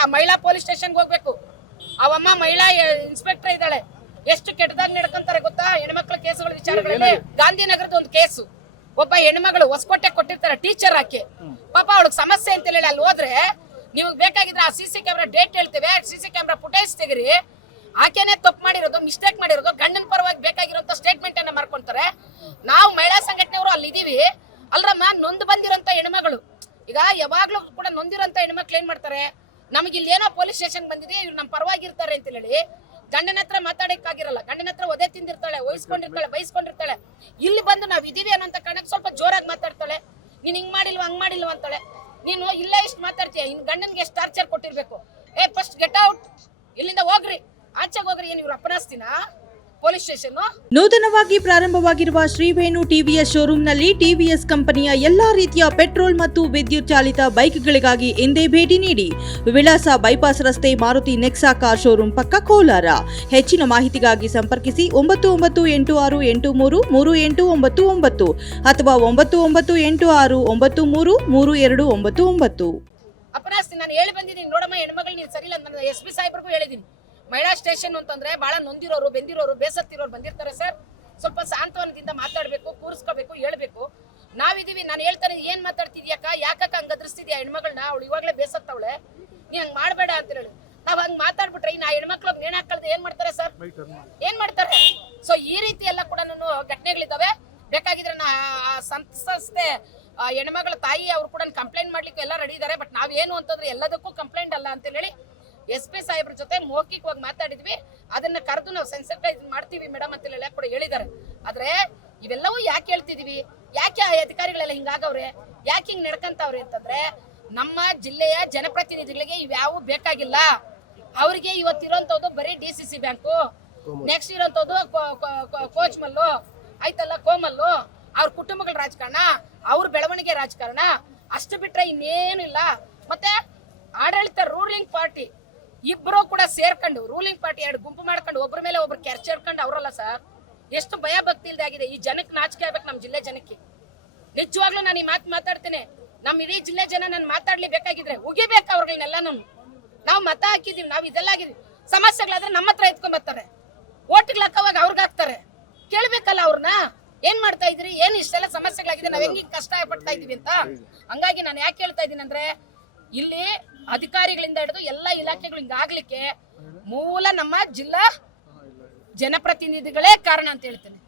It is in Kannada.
ಆ ಮಹಿಳಾ ಪೊಲೀಸ್ ಸ್ಟೇಷನ್ಗೆ ಹೋಗ್ಬೇಕು. ಅವಮ್ಮ ಮಹಿಳಾ ಇನ್ಸ್ಪೆಕ್ಟರ್ ಇದ್ದಾಳೆ. ಎಷ್ಟು ಕೆಟ್ಟದಾಗ ನಡ್ಕೊಂತಾರೆ ಗೊತ್ತಾ? ಹೆಣ್ಮಕ್ಳ ಕೇಸುಗಳ ವಿಚಾರಗಳಲ್ಲಿ. ಗಾಂಧಿನಗರದ ಒಂದು ಕೇಸು. ಒಬ್ಬ ಹೆಣ್ಮಗಳು ಹೊಸಕೋಟೆ ಕೊಟ್ಟಿರ್ತಾರೆ ಟೀಚರ್ ಆಕೆ. ಪಾಪ ಅವಳಿಗೆ ಸಮಸ್ಯೆ ಅಂತ ಹೇಳಿ ಅಲ್ಲಿ ಹೋದ್ರೆ ನಿಮಗ್ ಬೇಕಾಗಿದ್ರೆ ಆ ಸಿ ಸಿ ಕ್ಯಾಮ್ರಾ ಡೇಟ್ ಹೇಳ್ತೇವೆ. ಸಿ ಸಿ ಕ್ಯಾಮ್ರಾ ಫುಟೇಜ್ ತೆಗಿರಿ. ಆಕೆನೆ ತಪ್ಪು ಮಾಡಿರೋದು ಮಿಸ್ಟೇಕ್ ಮಾಡಿರೋದು ಗಂಡನ ಪರವಾಗಿ ಬೇಕಾಗಿರೋಂಥ ಸ್ಟೇಟ್ಮೆಂಟ್ ಅನ್ನ ಮಾಡ್ಕೊಂತಾರೆ. ನಾವು ಮಹಿಳಾ ಸಂಘಟನೆಯವರು ಅಲ್ಲಿ ಇದೀವಿ. ಅಲ್ರಮ್ಮ ನೊಂದು ಬಂದಿರೋಂಥ ಹೆಣ್ಮಗಳು. ಈಗ ಯಾವಾಗ್ಲೂ ಕೂಡ ನೊಂದಿರೋಂಥ ಹೆಣ್ಮಕ್ಳು ಏನ್ ಮಾಡ್ತಾರೆ? ನಮಗೆ ಇಲ್ಲಿ ಏನೋ ಪೊಲೀಸ್ ಸ್ಟೇಷನ್ ಬಂದಿದೆ, ಇವ್ರು ನಮ್ಮ ಪರವಾಗಿರ್ತಾರೆ ಅಂತ ಹೇಳಿ ಗಂಡನ ಹತ್ರ ಮಾತಾಡಕ್ಕಾಗಿರಲ್ಲ. ಗಂಡನ ಹತ್ರ ಒದೆ ತಿಂದಿರ್ತಾಳೆ ವಹಿಸ್ಕೊಂಡಿರ್ತಾಳೆ ಬೈಸ್ಕೊಂಡಿರ್ತಾಳೆ. ಇಲ್ಲಿ ಬಂದು ನಾವು ಇದೀವಿ ಅನ್ನೋಂತ ಕಾರಣಕ್ಕೆ ಸ್ವಲ್ಪ ಜೋರಾಗಿ ಮಾತಾಡ್ತಾಳೆ. ನೀನ್ ಹಿಂಗ್ ಮಾಡಿಲ್ವಾ, ಹಂಗ್ ಮಾಡಿಲ್ವಾ ಅಂತಾಳೆ. ನೀನು ಇಲ್ಲೇ ಇಷ್ಟು ಮಾತಾಡ್ತೀಯ, ಇನ್ ಗಂಡನ್ಗೆ ಎಷ್ಟು ಟಾರ್ಚರ್ ಕೊಟ್ಟಿರ್ಬೇಕು. ಏ ಫಸ್ಟ್ ಗೆಟ್ ಔಟ್ ಇಲ್ಲಿಂದ ಹೋಗ್ರಿ. ಆಚೆಗೆ ಹೋಗ್ರಿ, ಏನು ಇವ್ರು ಅಪನಾಸ್ತಿನ ಪೊಲೀಸ್ ಸ್ಟೇಷನ್? ನೂತನವಾಗಿ ಪ್ರಾರಂಭವಾಗಿರುವ ಶ್ರೀವೇಣು ಟಿವಿಎಸ್ ಶೋರೂಮ್ನಲ್ಲಿ ಟಿವಿಎಸ್ ಕಂಪನಿಯ ಎಲ್ಲಾ ರೀತಿಯ ಪೆಟ್ರೋಲ್ ಮತ್ತು ವಿದ್ಯುತ್ ಚಾಲಿತ ಬೈಕ್ಗಳಿಗಾಗಿ ಎಂದೇ ಭೇಟಿ ನೀಡಿ. ವಿಳಾಸ ಬೈಪಾಸ್ ರಸ್ತೆ ಮಾರುತಿ ನೆಕ್ಸಾ ಕಾರ್ ಶೋರೂಮ್ ಪಕ್ಕ ಕೋಲಾರ. ಹೆಚ್ಚಿನ ಮಾಹಿತಿಗಾಗಿ ಸಂಪರ್ಕಿಸಿ ಒಂಬತ್ತು ಒಂಬತ್ತು ಎಂಟು ಆರು ಎಂಟು ಮೂರು ಮೂರು ಎಂಟು ಒಂಬತ್ತು ಒಂಬತ್ತು ಅಥವಾ ಒಂಬತ್ತು ಒಂಬತ್ತು ಎಂಟು ಆರು ಒಂಬತ್ತು ಮೂರು ಮೂರು ಎರಡು ಒಂಬತ್ತು ಒಂಬತ್ತು. ಅಪರಾಸ್ತಿ ನಾನು ಹೇಳಿ ಬಂದಿದ್ದೀನಿ. ನೋಡಮ್ಮ ಹೆಣ್ಮಗಳು ನೀನು ಸರಿಯಿಲ್ಲ ನಾನು ಎಸ್ ಪಿ ಸಾಹೇಬ್ರಿಗೂ ಹೇಳಿದ್ದೀನಿ. ಮಹಿಳಾ ಸ್ಟೇಷನ್ ಅಂತಂದ್ರೆ ಬಹಳ ನೊಂದಿರೋರು ಬೆಂದಿರೋರು ಬೇಸತ್ತಿರೋರು ಬಂದಿರ್ತಾರೆ ಸರ್. ಸ್ವಲ್ಪ ಸಾಂತ್ವನದಿಂದ ಮಾತಾಡಬೇಕು ಕೂರಿಸ್ಕೋಬೇಕು ಹೇಳ್ಬೇಕು. ನಾವಿದೀವಿ ನಾನು ಹೇಳ್ತಾರೆ ಏನ್ ಮಾತಾಡ್ತಿದ್ಯಾಕ ಯಾಕಕ್ಕ ಹಂಗ ಅದ್ರಿಸ್ತಿದ್ಯಾ? ಹೆಣ್ಮಗಳನ್ನ ಅವಳು ಇವಾಗಲೇ ಬೇಸತ್ತವಳೆ. ನೀ ಹಂಗ್ ಮಾಡಬೇಡ ಅಂತ ಹೇಳಿ. ನಾವ್ ಹಂಗ್ ಮಾತಾಡ್ಬಿಟ್ರೆ ನಾ ಹೆಣ್ಮಕ್ಳ ನೇಣ ಹಾಕಳ್ದು ಏನ್ ಮಾಡ್ತಾರೆ ಸರ್? ಏನ್ ಮಾಡ್ತಾರೆ? ಸೊ ಈ ರೀತಿ ಎಲ್ಲ ಕೂಡ ಘಟನೆಗಳಿದ್ದಾವೆ ಬೇಕಾಗಿದ್ರೆ ನಾ ಆ ಸಂಸ್ಥೆ ಆ ಹೆಣ್ಮಗಳ ತಾಯಿ ಅವ್ರು ಕೂಡ ಕಂಪ್ಲೇಂಟ್ ಮಾಡ್ಲಿಕ್ಕೆ ಎಲ್ಲ ರೆಡಿ ಇದ್ದಾರೆ ಬಟ್ ನಾವೇನು ಅಂತಂದ್ರೆ ಎಲ್ಲದಕ್ಕೂ ಕಂಪ್ಲೇಂಟ್ ಅಲ್ಲ ಅಂತ ಹೇಳಿ ಎಸ್ ಪಿ ಸಾಹೇಬ್ರ ಜೊತೆ ಮೌಖಿಕವಾಗಿ ಮಾತಾಡಿದ್ವಿ. ಅದನ್ನ ಕರೆದು ನಾವು ಸೆನ್ಸಿಟೈಸ್ ಮಾಡ್ತೀವಿ ಮೇಡಮ್ ಅಂತ ಎಲ್ಲ ಕೂಡ ಹೇಳಿದ್ದಾರೆ ಆದ್ರೆ ಇವೆಲ್ಲವೂ ಯಾಕೆ ಹೇಳ್ತಿದೀವಿ? ಯಾಕೆ ಆ ಅಧಿಕಾರಿಗಳೆಲ್ಲ ಹಿಂಗಾಗವ್ರೆ? ಯಾಕೆ ಹಿಂಗ್ ನಡ್ಕಂತವ್ರೆ ಅಂತಂದ್ರೆ ನಮ್ಮ ಜಿಲ್ಲೆಯ ಜನಪ್ರತಿನಿಧಿಗಳಿಗೆ ಇವ್ಯಾವು ಬೇಕಾಗಿಲ್ಲ. ಅವರಿಗೆ ಇವತ್ತಿರೋಂಥದ್ದು ಬರೀ D C C bank next ಇರೋಂಥದ್ದು ಕೋಚ್ ಮಲ್ಲು ಆಯ್ತಲ್ಲ ಕೋಮಲ್ಲು ಅವ್ರ ಕುಟುಂಬಗಳ ರಾಜಕಾರಣ ಅವ್ರ ಬೆಳವಣಿಗೆ ರಾಜಕಾರಣ ಅಷ್ಟು ಬಿಟ್ರೆ ಇನ್ನೇನು ಇಲ್ಲ. ಮತ್ತೆ ಆಡಳಿತ ರೂಲಿಂಗ್ ಪಾರ್ಟಿ ಇಬ್ರು ಕೂಡ ಸೇರ್ಕೊಂಡು ರೂಲಿಂಗ್ ಪಾರ್ಟಿ ಎರಡು ಗುಂಪು ಮಾಡ್ಕೊಂಡು ಒಬ್ಬರ ಮೇಲೆ ಒಬ್ರು ಕೆರ್ಚಿಡ್ಕೊಂಡು ಅವರಲ್ಲ ಸರ್. ಎಷ್ಟು ಭಯ ಭಕ್ತಿ ಇಲ್ದೇ ಆಗಿದೆ. ಈ ಜನಕ್ಕೆ ನಾಚಿಕೆ ಆಗ್ಬೇಕು ನಮ್ಮ ಜಿಲ್ಲೆ ಜನಕ್ಕೆ. ನಿಜವಾಗ್ಲೂ ನಾನು ಈ ಮಾತು ಮಾತಾಡ್ತೇನೆ. ನಮ್ಮ ಇಡೀ ಜಿಲ್ಲೆ ಜನ ನಾನು ಮಾತಾಡ್ಲಿ ಬೇಕಾಗಿದ್ರೆ ಉಗಿಬೇಕು ಅವ್ರಗಳನ್ನೆಲ್ಲ ನಾನು ನಾವು ಮತ ಹಾಕಿದೀವಿ ನಾವು ಇದೆಲ್ಲ ಆಗಿದೀವಿ ಸಮಸ್ಯೆಗಳಾದ್ರೆ ನಮ್ಮ ಹತ್ರ ಎತ್ಕೊಂಡ್ ಬರ್ತಾರೆ. ಓಟ್ಗಳು ಹಾಕೋವಾಗ ಅವ್ರಿಗೆ ಹಾಕ್ತಾರೆ. ಕೇಳ್ಬೇಕಲ್ಲ ಅವ್ರನ್ನ ಏನ್ ಮಾಡ್ತಾ ಇದ್ರಿ ಏನ್ ಇಷ್ಟೆಲ್ಲ ಸಮಸ್ಯೆಗಳಾಗಿದೆ? ನಾವ್ ಹೆಂಗ್ ಕಷ್ಟ ಪಡ್ತಾ ಇದೀವಿ ಅಂತ? ಹಂಗಾಗಿ ನಾನು ಯಾಕೆ ಹೇಳ್ತಾ ಇದೀನಿ ಅಂದ್ರೆ ಇಲ್ಲಿ ಅಧಿಕಾರಿಗಳಿಂದ ಹಿಡಿದು ಎಲ್ಲ ಇಲಾಖೆಗಳು ಹಿಂಗಾಗ್ಲಿಕ್ಕೆ ಮೂಲ ನಮ್ಮ ಜಿಲ್ಲಾ ಜನಪ್ರತಿನಿಧಿಗಳೇ ಕಾರಣ ಅಂತ ಹೇಳ್ತೇನೆ.